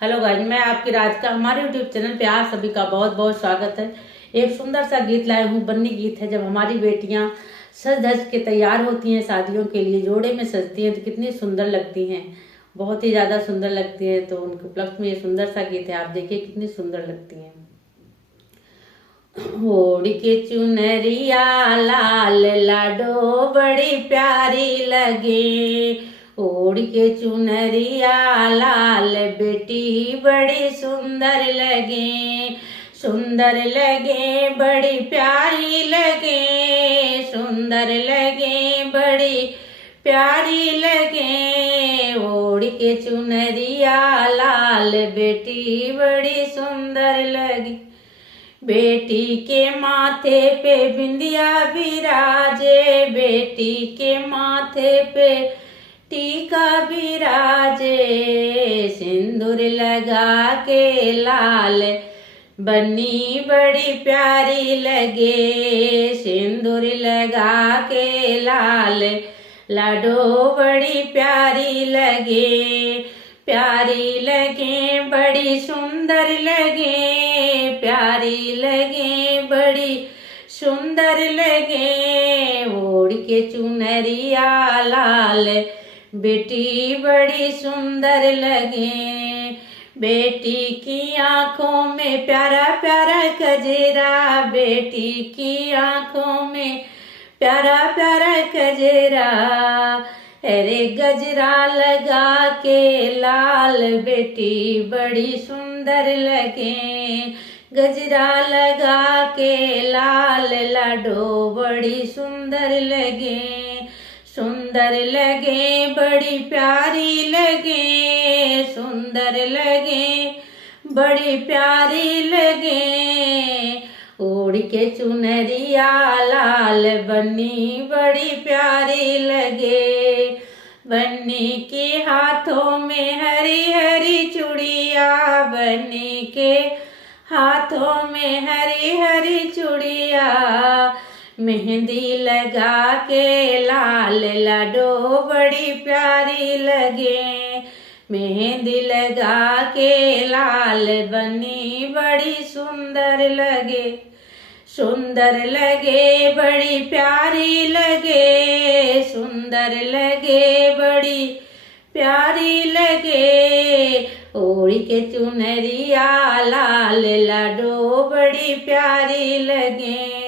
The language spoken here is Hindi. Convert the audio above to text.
हेलो गाइस, मैं आपकी राधिका। हमारे यूट्यूब चैनल पे आप सभी का बहुत बहुत स्वागत है। एक सुंदर सा गीत लाए हूँ। बन्नी गीत है। जब हमारी बेटियां सज धज के तैयार होती हैं शादियों के लिए, जोड़े में सजती हैं तो कितनी सुंदर लगती हैं, बहुत ही ज्यादा सुंदर लगती हैं। तो उनके उपलक्ष्य में ये सुंदर सा गीत है। आप देखिए कितनी सुंदर लगती हैं। ओढ़ के चुनरिया लाल लाडो बड़ी प्यारी लगे, ओढ़ के चुनरिया लाल बेटी बड़ी सुंदर लगे, सुंदर लगे बड़ी प्यारी लगे, सुंदर लगे बड़ी प्यारी लगे। ओढ़ के चुनरिया लाल बेटी बड़ी सुंदर लगी। बेटी के माथे पे बिंदिया बिराजे, बेटी के माथे पे टीका बिराजे, सिंदूर लगा के लाल बन्नी बड़ी प्यारी लगे, सिंदूर लगा के लाल लाडो बड़ी प्यारी लगे, प्यारी लगे बड़ी सुंदर लगे, प्यारी लगे बड़ी सुंदर लगे। ओढ़ के चुनरिया लाल बेटी बड़ी सुंदर लगे। बेटी की आंखों में प्यारा प्यारा गजरा, बेटी की आंखों में प्यारा प्यारा गजरा, अरे गजरा लगा के लाल बेटी बड़ी सुंदर लगे, गजरा लगा के लाल लाडो बड़ी सुंदर लगे, सुंदर लगे बड़ी प्यारी लगे, सुंदर लगे बड़ी प्यारी लगे। ओढ़ के चुनरिया लाल बन्नी बड़ी प्यारी लगे, बन्नी के हाथों में हरी हरी चूड़िया, बन्नी के हाथों में हरी हरी चूड़िया, मेहंदी लगा के लाल लाडो बड़ी प्यारी लगे, मेहंदी लगा के लाल बन्नी बड़ी सुंदर लगे, सुंदर लगे बड़ी प्यारी लगे, सुंदर लगे बड़ी प्यारी लगे। ओढ़ के चुनरिया लाल लाडो बड़ी प्यारी लगे।